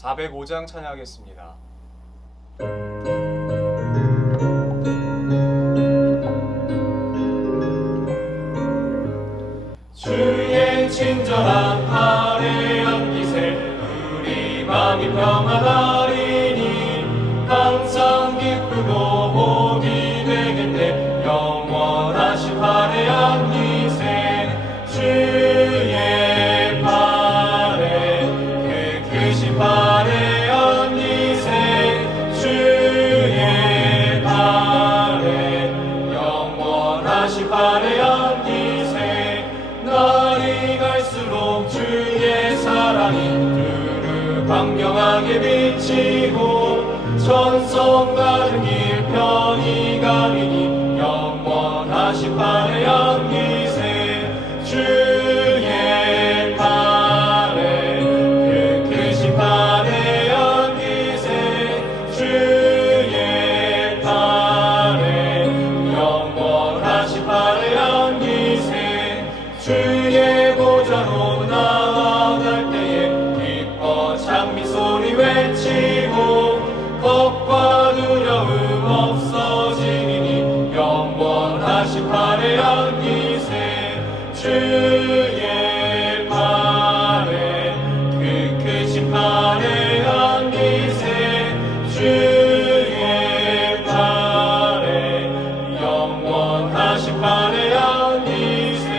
405장 찬양하겠습니다. 주의 친절한 팔에 안기세 우리 마음이 평안하리니 항상 기쁘고 복이 되겠네 영원하신 팔에 안기세 주의 팔에 그 크신 팔에 안기세 주의 팔에 영원하신 팔에 안기세 날이 갈수록 주의 사랑이 두루 광명하게 비치고 천성 가는 길 편히 가리니 영원하신 팔에 안기세 주의 팔에 그 크신 팔에 안기세 주의 팔에 영원하신 팔에 안기세 주의 보좌로 나아갈 때에 기뻐 장미 소리 외치고 겁과 두려움 없어지니 영원하신 팔에 안기세 주의 팔에 그 크신 팔에 안기세 주의 팔에 영원하신 팔에 안기세.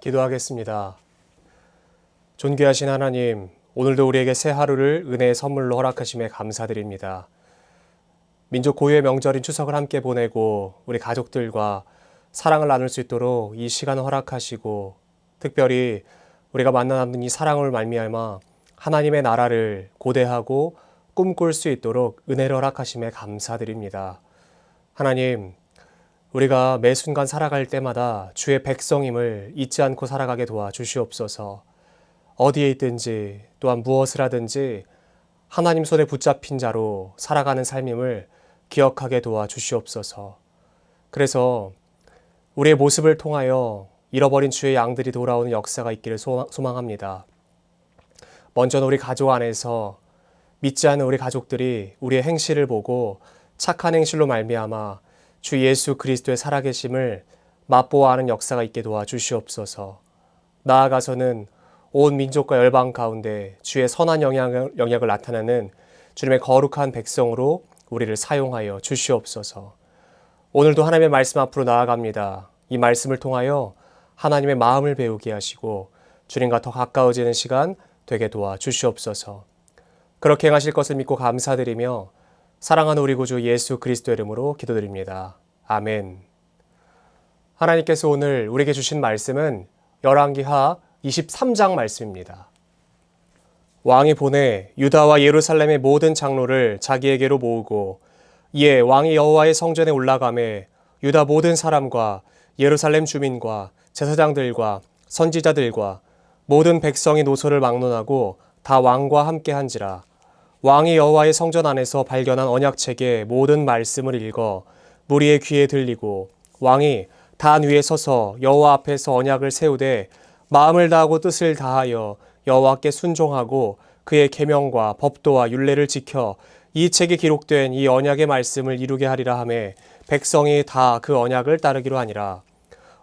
기도하겠습니다. 존귀하신 하나님, 오늘도 우리에게 새 하루를 은혜의 선물로 허락하심에 감사드립니다. 민족 고유의 명절인 추석을 함께 보내고 우리 가족들과 사랑을 나눌 수 있도록 이 시간을 허락하시고 특별히 우리가 만나는 이 사랑을 말미암아 하나님의 나라를 고대하고 꿈꿀 수 있도록 은혜를 허락하심에 감사드립니다. 하나님, 우리가 매 순간 살아갈 때마다 주의 백성임을 잊지 않고 살아가게 도와주시옵소서. 어디에 있든지 또한 무엇을 하든지 하나님 손에 붙잡힌 자로 살아가는 삶임을 기억하게 도와주시옵소서. 그래서 우리의 모습을 통하여 잃어버린 주의 양들이 돌아오는 역사가 있기를 소망합니다. 먼저는 우리 가족 안에서 믿지 않는 우리 가족들이 우리의 행실을 보고 착한 행실로 말미암아 주 예수 그리스도의 살아계심을 맛보아하는 역사가 있게 도와주시옵소서. 나아가서는 온 민족과 열방 가운데 주의 선한 영향을 나타내는 주님의 거룩한 백성으로 우리를 사용하여 주시옵소서. 오늘도 하나님의 말씀 앞으로 나아갑니다. 이 말씀을 통하여 하나님의 마음을 배우게 하시고 주님과 더 가까워지는 시간 되게 도와주시옵소서. 그렇게 행하실 것을 믿고 감사드리며 사랑하는 우리 구주 예수 그리스도 이름으로 기도드립니다. 아멘. 하나님께서 오늘 우리에게 주신 말씀은 열왕기하 23장 말씀입니다. 왕이 보내 유다와 예루살렘의 모든 장로를 자기에게로 모으고 이에 왕이 여호와의 성전에 올라가매 유다 모든 사람과 예루살렘 주민과 제사장들과 선지자들과 모든 백성이 노소를 막론하고 다 왕과 함께 한지라. 왕이 여호와의 성전 안에서 발견한 언약책의 모든 말씀을 읽어 무리의 귀에 들리고 왕이 단 위에 서서 여호와 앞에서 언약을 세우되 마음을 다하고 뜻을 다하여 여호와께 순종하고 그의 계명과 법도와 율례를 지켜 이 책에 기록된 이 언약의 말씀을 이루게 하리라 하매 백성이 다 그 언약을 따르기로 하니라.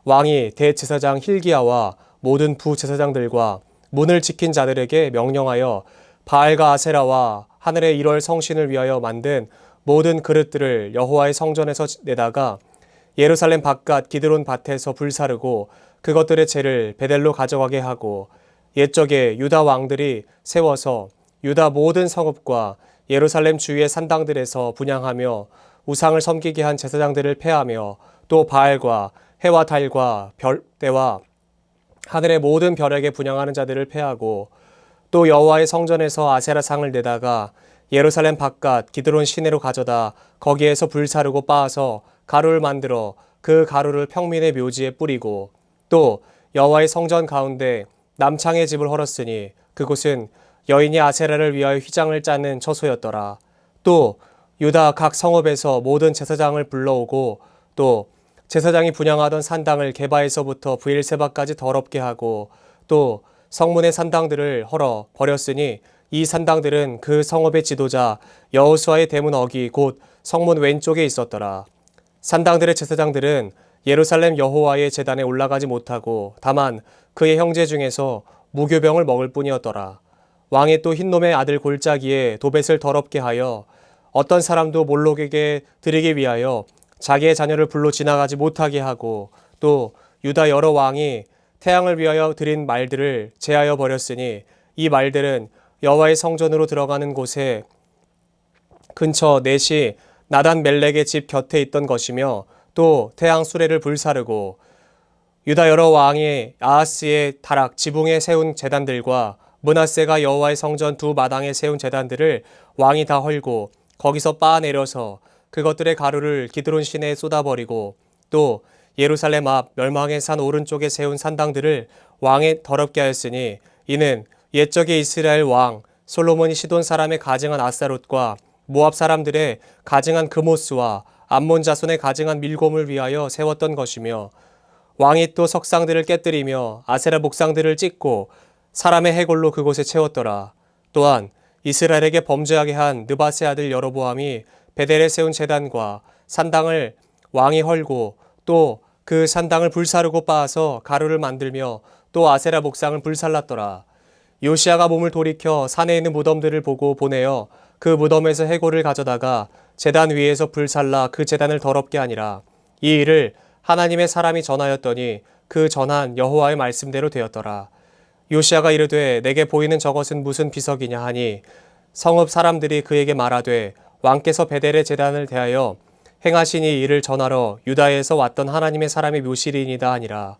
왕이 대제사장 힐기야와 모든 부제사장들과 문을 지킨 자들에게 명령하여 바알과 아세라와 하늘의 1월 성신을 위하여 만든 모든 그릇들을 여호와의 성전에서 내다가 예루살렘 바깥 기드론 밭에서 불사르고 그것들의 재를 베델로 가져가게 하고 옛적에 유다 왕들이 세워서 유다 모든 성읍과 예루살렘 주위의 산당들에서 분향하며 우상을 섬기게 한 제사장들을 폐하며 또 바알과 해와 달과 별대와 하늘의 모든 별에게 분향하는 자들을 폐하고 또 여호와의 성전에서 아세라상을 내다가 예루살렘 바깥 기드론 시내로 가져다 거기에서 불사르고 빻아서 가루를 만들어 그 가루를 평민의 묘지에 뿌리고 또 여호와의 성전 가운데 남창의 집을 헐었으니 그곳은 여인이 아세라를 위하여 휘장을 짜는 처소였더라. 또 유다 각 성읍에서 모든 제사장을 불러오고 또 제사장이 분향하던 산당을 게바에서부터 브엘세바까지 더럽게 하고 또 성문의 산당들을 헐어 버렸으니 이 산당들은 그 성읍의 지도자 여호수아의 대문 어기 곧 성문 왼쪽에 있었더라. 산당들의 제사장들은 예루살렘 여호와의 제단에 올라가지 못하고 다만 그의 형제 중에서 무교병을 먹을 뿐이었더라. 왕이 또 흰놈의 아들 골짜기에 도벳을 더럽게 하여 어떤 사람도 몰록에게 드리기 위하여 자기의 자녀를 불로 지나가지 못하게 하고 또 유다 여러 왕이 태양을 위하여 드린 말들을 제하여 버렸으니 이 말들은 여호와의 성전으로 들어가는 곳에 근처 넷이 나단 멜렉의 집 곁에 있던 것이며 또 태양 수레를 불사르고 유다 여러 왕이 아하스의 타락 지붕에 세운 제단들과 므낫세가 여호와의 성전 두 마당에 세운 제단들을 왕이 다 헐고 거기서 빻아내려서 그것들의 가루를 기드론 시내에 쏟아버리고 또 예루살렘 앞 멸망의 산 오른쪽에 세운 산당들을 왕에 더럽게 하였으니 이는 옛적의 이스라엘 왕 솔로몬이 시돈 사람의 가증한 아스타롯과 모압 사람들의 가증한 그모스와 암몬 자손의 가증한 밀곰을 위하여 세웠던 것이며 왕이 또 석상들을 깨뜨리며 아세라 목상들을 찢고 사람의 해골로 그곳에 채웠더라. 또한 이스라엘에게 범죄하게 한 느바세 아들 여로보암이 베델에 세운 제단과 산당을 왕이 헐고 또 그 산당을 불사르고 빻아서 가루를 만들며 또 아세라 목상을 불살랐더라. 요시아가 몸을 돌이켜 산에 있는 무덤들을 보고 보내어 그 무덤에서 해골을 가져다가 제단 위에서 불살라 그 제단을 더럽게 하니라. 이 일을 하나님의 사람이 전하였더니 그 전한 여호와의 말씀대로 되었더라. 요시아가 이르되 내게 보이는 저것은 무슨 비석이냐 하니 성읍 사람들이 그에게 말하되 왕께서 베델의 제단을 대하여 행하신 이 일을 전하러 유다에서 왔던 하나님의 사람의 묘실이니이다 하니라.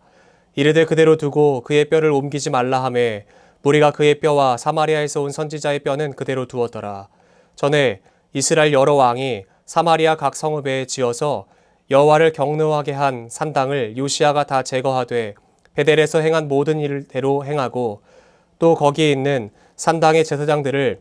이르되 그대로 두고 그의 뼈를 옮기지 말라 하매 무리가 그의 뼈와 사마리아에서 온 선지자의 뼈는 그대로 두었더라. 전에 이스라엘 여러 왕이 사마리아 각 성읍에 지어서 여호와를 경노하게 한 산당을 요시아가 다 제거하되 베델에서 행한 모든 일대로 행하고 또 거기에 있는 산당의 제사장들을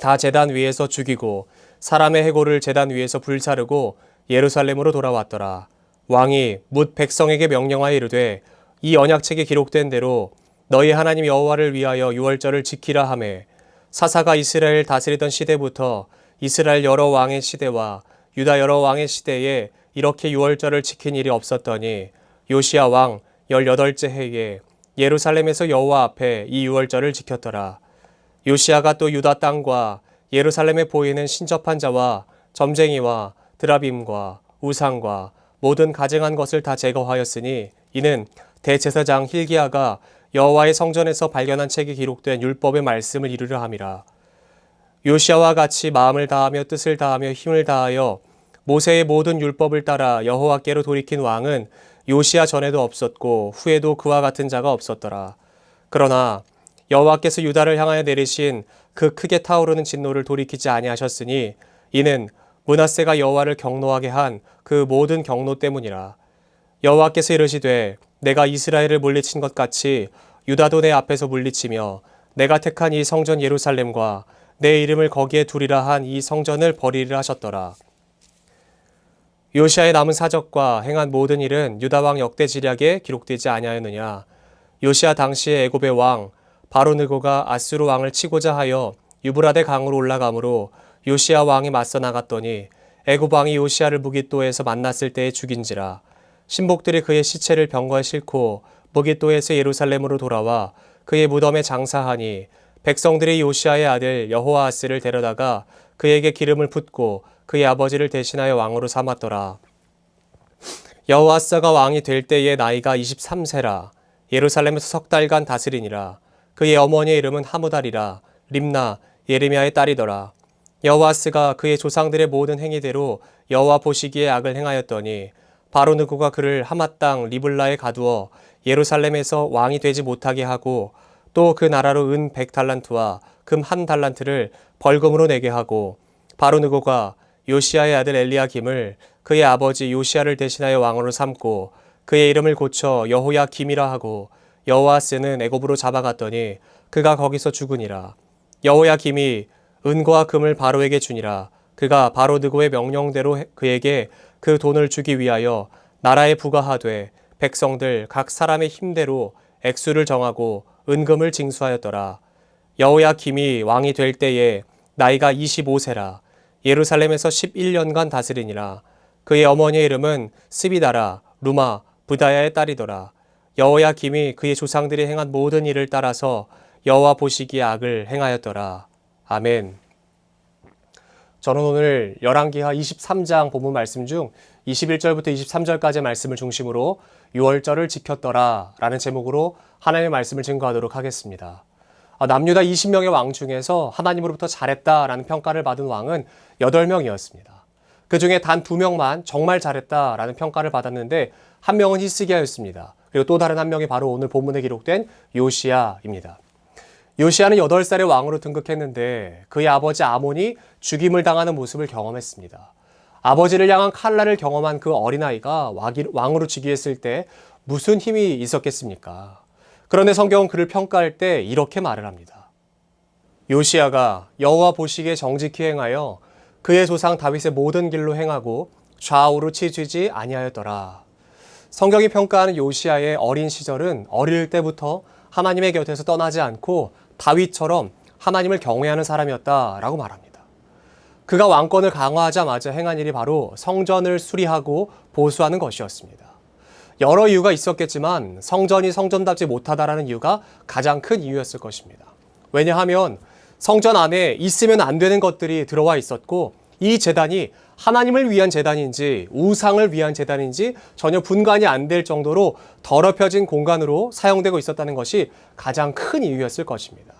다 제단 위에서 죽이고 사람의 해골을 제단 위에서 불사르고 예루살렘으로 돌아왔더라. 왕이 뭇 백성에게 명령하여 이르되 이 언약책에 기록된 대로 너희 하나님 여호와를 위하여 유월절을 지키라 하매 사사가 이스라엘 다스리던 시대부터 이스라엘 여러 왕의 시대와 유다 여러 왕의 시대에 이렇게 유월절을 지킨 일이 없었더니 요시야 왕 18째 해에 예루살렘에서 여호와 앞에 이 유월절을 지켰더라. 요시야가 또 유다 땅과 예루살렘에 보이는 신접한 자와 점쟁이와 드라빔과 우상과 모든 가증한 것을 다 제거하였으니 이는 대제사장 hil기야가 여호와의 성전에서 발견한 책에 기록된 율법의 말씀을 이루려 함이라. 요시야와 같이 마음을 다하며 뜻을 다하며 힘을 다하여 모세의 모든 율법을 따라 여호와께로 돌이킨 왕은 요시야 전에도 없었고 후에도 그와 같은 자가 없었더라. 그러나 여호와께서 유다를 향하여 내리신 그 크게 타오르는 진노를 돌이키지 아니하셨으니 이는 므낫세가 여호와를 경노하게 한 그 모든 경노 때문이라. 여호와께서 이르시되 내가 이스라엘을 물리친 것 같이 유다도 내 앞에서 물리치며 내가 택한 이 성전 예루살렘과 내 이름을 거기에 두리라 한 이 성전을 버리리라 하셨더라. 요시아의 남은 사적과 행한 모든 일은 유다 왕 역대지략에 기록되지 아니하였느냐. 요시아 당시에 애굽의 왕 바로느고가 아수르 왕을 치고자 하여 유브라데 강으로 올라가므로 요시아 왕이 맞서 나갔더니 애굽 왕이 요시아를 무깃도에서 만났을 때에 죽인지라. 신복들이 그의 시체를 병거에 싣고 무깃도에서 예루살렘으로 돌아와 그의 무덤에 장사하니 백성들이 요시아의 아들 여호아하스를 데려다가 그에게 기름을 붓고 그의 아버지를 대신하여 왕으로 삼았더라. 여호아스가 왕이 될 때의 나이가 23세라. 예루살렘에서 석 달간 다스리니라. 그의 어머니의 이름은 하무달이라. 림나 예레미야의 딸이더라. 여호아스가 그의 조상들의 모든 행위대로 여호와 보시기에 악을 행하였더니 바로느고가 그를 하맛 땅 리블라에 가두어 예루살렘에서 왕이 되지 못하게 하고 또 그 나라로 은 100달란트와 금 1달란트를 벌금으로 내게 하고 바로느고가 요시아의 아들 엘리야김을 그의 아버지 요시아를 대신하여 왕으로 삼고 그의 이름을 고쳐 여호야김이라 하고 여호아스는 애굽으로 잡아갔더니 그가 거기서 죽으니라. 여호야김이 은과 금을 바로에게 주니라. 그가 바로느고의 명령대로 그에게 그 돈을 주기 위하여 나라에 부과하되 백성들 각 사람의 힘대로 액수를 정하고 은금을 징수하였더라. 여호야김이 왕이 될 때에 나이가 25세라. 예루살렘에서 11년간 다스리니라. 그의 어머니의 이름은 스비다라 루마 부다야의 딸이더라. 여호야김이 그의 조상들이 행한 모든 일을 따라서 여호와 보시기에 악을 행하였더라. 아멘. 저는 오늘 열왕기하 23장 본문 말씀 중 21절부터 23절까지의 말씀을 중심으로 유월절을 지켰더라 라는 제목으로 하나님의 말씀을 증거하도록 하겠습니다. 남유다 20명의 왕 중에서 하나님으로부터 잘했다라는 평가를 받은 왕은 8명이었습니다. 그 중에 단 2명만 정말 잘했다라는 평가를 받았는데 한 명은 히스기야였습니다. 그리고 또 다른 한 명이 바로 오늘 본문에 기록된 요시야입니다. 요시야는 8살의 왕으로 등극했는데 그의 아버지 아몬이 죽임을 당하는 모습을 경험했습니다. 아버지를 향한 칼날을 경험한 그 어린아이가 왕으로 즉위했을 때 무슨 힘이 있었겠습니까? 그런데 성경은 그를 평가할 때 이렇게 말을 합니다. 요시야가 여호와 보시기에 정직히 행하여 그의 조상 다윗의 모든 길로 행하고 좌우로 치우치지 아니하였더라. 성경이 평가하는 요시야의 어린 시절은 어릴 때부터 하나님의 곁에서 떠나지 않고 다윗처럼 하나님을 경외하는 사람이었다라고 말합니다. 그가 왕권을 강화하자마자 행한 일이 바로 성전을 수리하고 보수하는 것이었습니다. 여러 이유가 있었겠지만 성전이 성전답지 못하다라는 이유가 가장 큰 이유였을 것입니다. 왜냐하면 성전 안에 있으면 안 되는 것들이 들어와 있었고 이 제단이 하나님을 위한 제단인지 우상을 위한 제단인지 전혀 분간이 안 될 정도로 더럽혀진 공간으로 사용되고 있었다는 것이 가장 큰 이유였을 것입니다.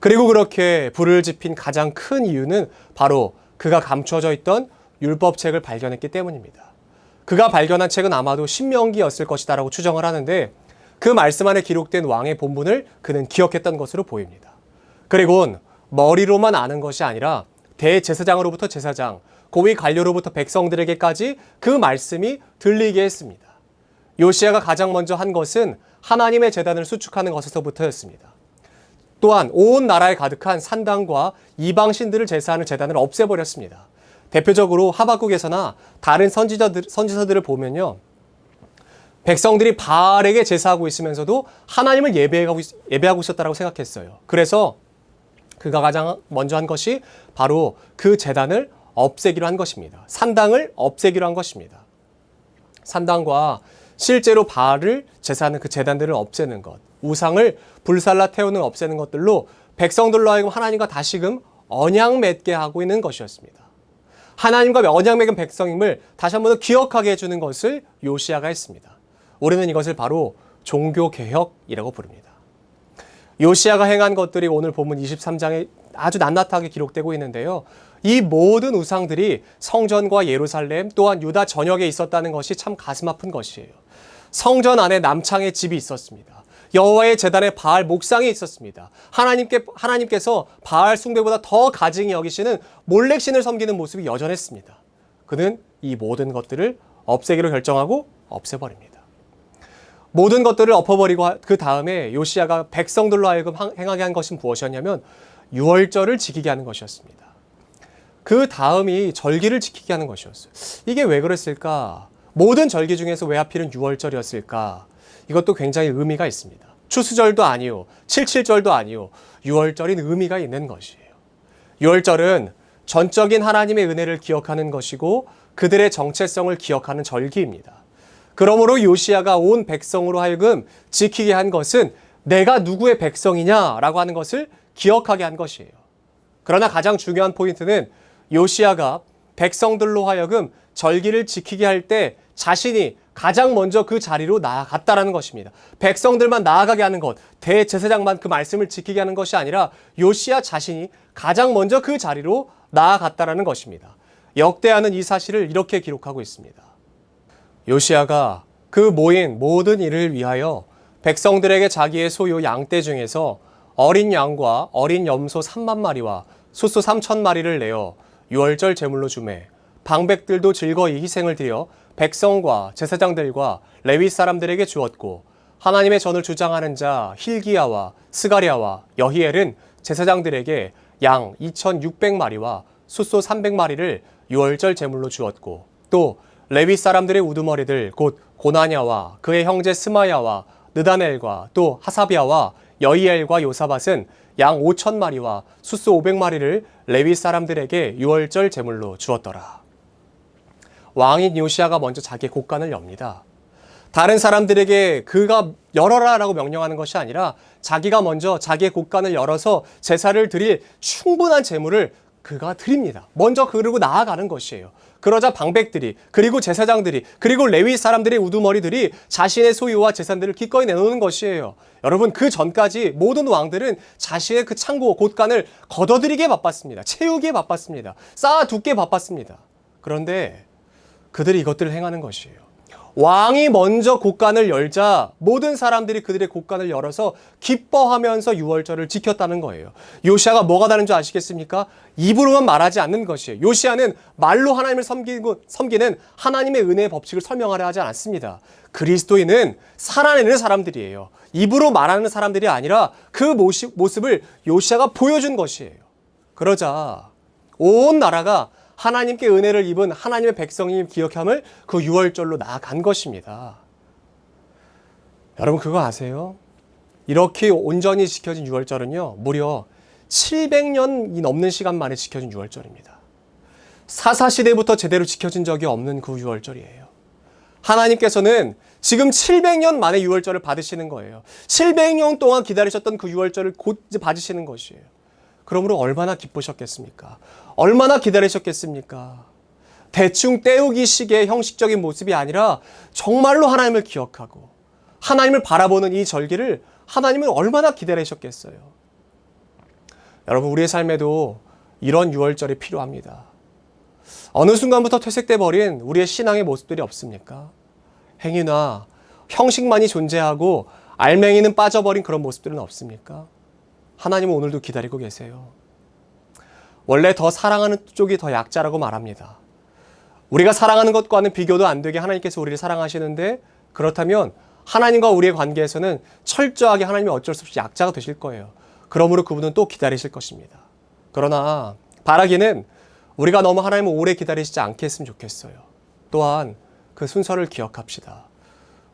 그리고 그렇게 불을 지핀 가장 큰 이유는 바로 그가 감춰져 있던 율법책을 발견했기 때문입니다. 그가 발견한 책은 아마도 신명기였을 것이다라고 추정을 하는데 그 말씀 안에 기록된 왕의 본문을 그는 기억했던 것으로 보입니다. 그리고는 머리로만 아는 것이 아니라 대제사장으로부터 제사장, 고위 관료로부터 백성들에게까지 그 말씀이 들리게 했습니다. 요시야가 가장 먼저 한 것은 하나님의 제단을 수축하는 것에서부터였습니다. 또한 온 나라에 가득한 산당과 이방신들을 제사하는 제단을 없애버렸습니다. 대표적으로 하박국에서나 다른 선지서들을 보면요. 백성들이 바알에게 제사하고 있으면서도 하나님을 예배하고 있었다고 생각했어요. 그래서 그가 가장 먼저 한 것이 바로 그 제단을 없애기로 한 것입니다. 산당을 없애기로 한 것입니다. 산당과 실제로 바알을 제사하는 그 제단들을 없애는 것, 우상을 불살라 태우는 없애는 것들로 백성들로 하여금 하나님과 다시금 언약 맺게 하고 있는 것이었습니다. 하나님과 언약 맺은 백성임을 다시 한번 더 기억하게 해주는 것을 요시야가 했습니다. 우리는 이것을 바로 종교개혁이라고 부릅니다. 요시야가 행한 것들이 오늘 본문 23장에 아주 낱낱하게 기록되고 있는데요. 이 모든 우상들이 성전과 예루살렘 또한 유다 전역에 있었다는 것이 참 가슴 아픈 것이에요. 성전 안에 남창의 집이 있었습니다. 여호와의 제단에 바알 목상이 있었습니다. 하나님께서 바알 숭배보다 더 가증히 여기시는 몰렉신을 섬기는 모습이 여전했습니다. 그는 이 모든 것들을 없애기로 결정하고 없애버립니다. 모든 것들을 엎어버리고 그 다음에 요시야가 백성들로 하여금 행하게 한 것은 무엇이었냐면 유월절을 지키게 하는 것이었습니다. 그 다음이 절기를 지키게 하는 것이었어요. 이게 왜 그랬을까? 모든 절기 중에서 왜 하필은 유월절이었을까? 이것도 굉장히 의미가 있습니다. 추수절도 아니요, 칠칠절도 아니요, 유월절인 의미가 있는 것이에요. 유월절은 전적인 하나님의 은혜를 기억하는 것이고 그들의 정체성을 기억하는 절기입니다. 그러므로 요시야가 온 백성으로 하여금 지키게 한 것은 내가 누구의 백성이냐라고 하는 것을 기억하게 한 것이에요. 그러나 가장 중요한 포인트는 요시야가 백성들로 하여금 절기를 지키게 할 때 자신이 가장 먼저 그 자리로 나아갔다라는 것입니다. 백성들만 나아가게 하는 것, 대제사장만 그 말씀을 지키게 하는 것이 아니라 요시야 자신이 가장 먼저 그 자리로 나아갔다라는 것입니다. 역대하는 이 사실을 이렇게 기록하고 있습니다. 요시야가 그 모인 모든 일을 위하여 백성들에게 자기의 소유 양떼 중에서 어린 양과 어린 염소 3만 마리와 숫소 3천 마리를 내어 유월절 제물로 주매 방백들도 즐거이 희생을 드려 백성과 제사장들과 레위 사람들에게 주었고 하나님의 전을 주장하는 자 힐기야와 스가랴와 여히엘은 제사장들에게 양 2,600마리와 숫소 300마리를 유월절 제물로 주었고 또 레위 사람들의 우두머리들 곧 고나냐와 그의 형제 스마야와 느다넬과 또 하사비아와 여이엘과 요사밧은 양 5,000마리와 수수 500마리를 레위 사람들에게 유월절 제물로 주었더라. 왕인 요시야가 먼저 자기의 곳간을 엽니다. 다른 사람들에게 그가 열어라라고 명령하는 것이 아니라 자기가 먼저 자기의 곳간을 열어서 제사를 드릴 충분한 제물을 그가 드립니다. 먼저 그러고 나아가는 것이에요. 그러자 방백들이, 그리고 제사장들이, 그리고 레위 사람들의 우두머리들이 자신의 소유와 재산들을 기꺼이 내놓는 것이에요. 여러분, 그 전까지 모든 왕들은 자신의 그 창고, 곳간을 걷어들이기에 바빴습니다. 채우기에 바빴습니다. 쌓아두기에 바빴습니다. 그런데 그들이 이것들을 행하는 것이에요. 왕이 먼저 곳간을 열자 모든 사람들이 그들의 곳간을 열어서 기뻐하면서 유월절을 지켰다는 거예요. 요시야가 뭐가 다른 줄 아시겠습니까? 입으로만 말하지 않는 것이에요. 요시야는 말로 하나님을 섬기는 하나님의 은혜의 법칙을 설명하려 하지 않았습니다. 그리스도인은 살아내는 사람들이에요. 입으로 말하는 사람들이 아니라 그 모습을 요시야가 보여준 것이에요. 그러자 온 나라가 하나님께 은혜를 입은 하나님의 백성이 기억함을 그 유월절로 나아간 것입니다. 여러분 그거 아세요? 이렇게 온전히 지켜진 유월절은요, 무려 700년이 넘는 시간 만에 지켜진 유월절입니다. 사사시대부터 제대로 지켜진 적이 없는 그 유월절이에요. 하나님께서는 지금 700년 만에 유월절을 받으시는 거예요. 700년 동안 기다리셨던 그 유월절을 곧 이제 받으시는 것이에요. 그러므로 얼마나 기쁘셨겠습니까? 얼마나 기다리셨겠습니까? 대충 때우기식의 형식적인 모습이 아니라 정말로 하나님을 기억하고 하나님을 바라보는 이 절기를 하나님은 얼마나 기다리셨겠어요? 여러분 우리의 삶에도 이런 유월절이 필요합니다. 어느 순간부터 퇴색돼 버린 우리의 신앙의 모습들이 없습니까? 행위나 형식만이 존재하고 알맹이는 빠져버린 그런 모습들은 없습니까? 하나님은 오늘도 기다리고 계세요. 원래 더 사랑하는 쪽이 더 약자라고 말합니다. 우리가 사랑하는 것과는 비교도 안 되게 하나님께서 우리를 사랑하시는데 그렇다면 하나님과 우리의 관계에서는 철저하게 하나님이 어쩔 수 없이 약자가 되실 거예요. 그러므로 그분은 또 기다리실 것입니다. 그러나 바라기는 우리가 너무 하나님을 오래 기다리시지 않게 했으면 좋겠어요. 또한 그 순서를 기억합시다.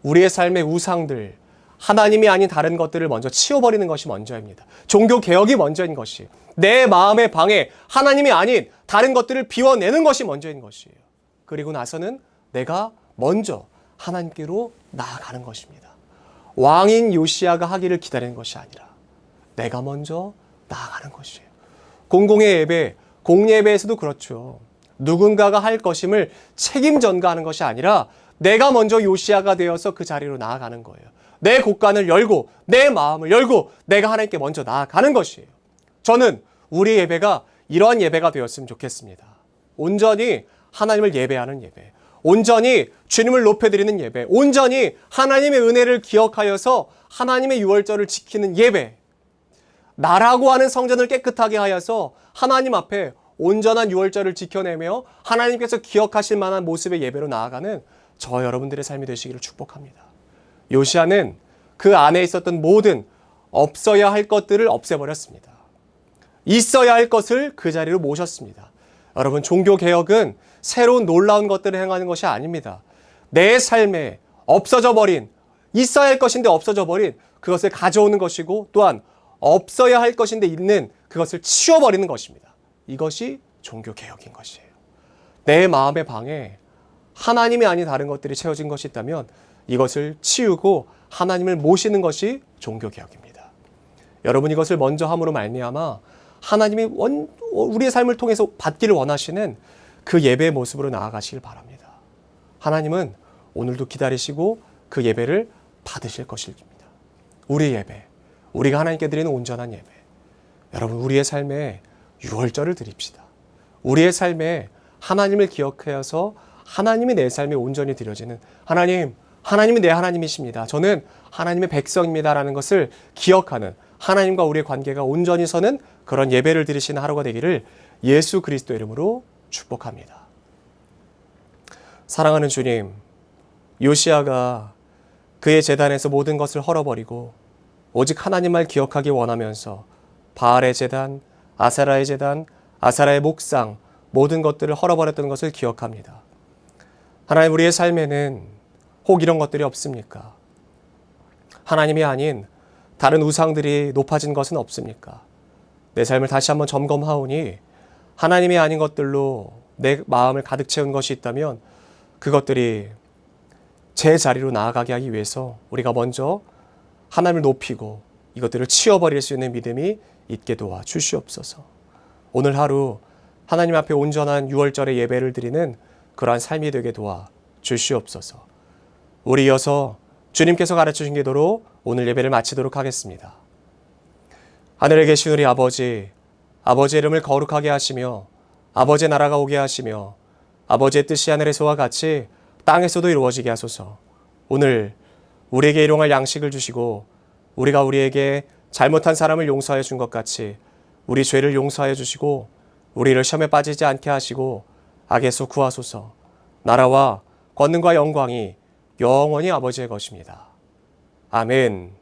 우리의 삶의 우상들, 하나님이 아닌 다른 것들을 먼저 치워버리는 것이 먼저입니다. 종교개혁이 먼저인 것이, 내 마음의 방에 하나님이 아닌 다른 것들을 비워내는 것이 먼저인 것이에요. 그리고 나서는 내가 먼저 하나님께로 나아가는 것입니다. 왕인 요시야가 하기를 기다리는 것이 아니라 내가 먼저 나아가는 것이에요. 공공의 예배, 공예배에서도 그렇죠. 누군가가 할 것임을 책임 전가하는 것이 아니라 내가 먼저 요시야가 되어서 그 자리로 나아가는 거예요. 내 곳간을 열고 내 마음을 열고 내가 하나님께 먼저 나아가는 것이에요. 저는 우리 예배가 이러한 예배가 되었으면 좋겠습니다. 온전히 하나님을 예배하는 예배, 온전히 주님을 높여드리는 예배, 온전히 하나님의 은혜를 기억하여서 하나님의 유월절을 지키는 예배, 나라고 하는 성전을 깨끗하게 하여서 하나님 앞에 온전한 유월절을 지켜내며 하나님께서 기억하실 만한 모습의 예배로 나아가는 저 여러분들의 삶이 되시기를 축복합니다. 요시야는 그 안에 있었던 모든 없어야 할 것들을 없애버렸습니다. 있어야 할 것을 그 자리로 모셨습니다. 여러분 종교개혁은 새로운 놀라운 것들을 행하는 것이 아닙니다. 내 삶에 없어져 버린, 있어야 할 것인데 없어져 버린 그것을 가져오는 것이고 또한 없어야 할 것인데 있는 그것을 치워버리는 것입니다. 이것이 종교개혁인 것이에요. 내 마음의 방에 하나님이 아닌 다른 것들이 채워진 것이 있다면 이것을 치우고 하나님을 모시는 것이 종교개혁입니다. 여러분 이것을 먼저 함으로 말미암아 하나님이 우리의 삶을 통해서 받기를 원하시는 그 예배의 모습으로 나아가시길 바랍니다. 하나님은 오늘도 기다리시고 그 예배를 받으실 것입니다. 우리의 예배, 우리가 하나님께 드리는 온전한 예배. 여러분 우리의 삶에 유월절을 드립시다. 우리의 삶에 하나님을 기억하여서 하나님이 내 삶에 온전히 드려지는 하나님이 내 하나님이십니다. 저는 하나님의 백성입니다라는 것을 기억하는 하나님과 우리의 관계가 온전히 서는 그런 예배를 드리시는 하루가 되기를 예수 그리스도 이름으로 축복합니다. 사랑하는 주님, 요시야가 그의 제단에서 모든 것을 헐어버리고 오직 하나님만 기억하기 원하면서 바알의 제단, 아세라의 제단, 아세라의 목상 모든 것들을 헐어버렸던 것을 기억합니다. 하나님 우리의 삶에는 혹 이런 것들이 없습니까? 하나님이 아닌 다른 우상들이 높아진 것은 없습니까? 내 삶을 다시 한번 점검하오니 하나님이 아닌 것들로 내 마음을 가득 채운 것이 있다면 그것들이 제 자리로 나아가게 하기 위해서 우리가 먼저 하나님을 높이고 이것들을 치워버릴 수 있는 믿음이 있게 도와 주시옵소서. 오늘 하루 하나님 앞에 온전한 6월절의 예배를 드리는 그러한 삶이 되게 도와 주시옵소서. 우리 이어서 주님께서 가르쳐주신 기도로 오늘 예배를 마치도록 하겠습니다. 하늘에 계신 우리 아버지, 아버지의 이름을 거룩하게 하시며 아버지의 나라가 오게 하시며 아버지의 뜻이 하늘에서와 같이 땅에서도 이루어지게 하소서. 오늘 우리에게 일용할 양식을 주시고 우리가 우리에게 잘못한 사람을 용서하여 준 것 같이 우리 죄를 용서하여 주시고 우리를 시험에 빠지지 않게 하시고 악에서 구하소서. 나라와 권능과 영광이 영원히 아버지의 것입니다. 아멘.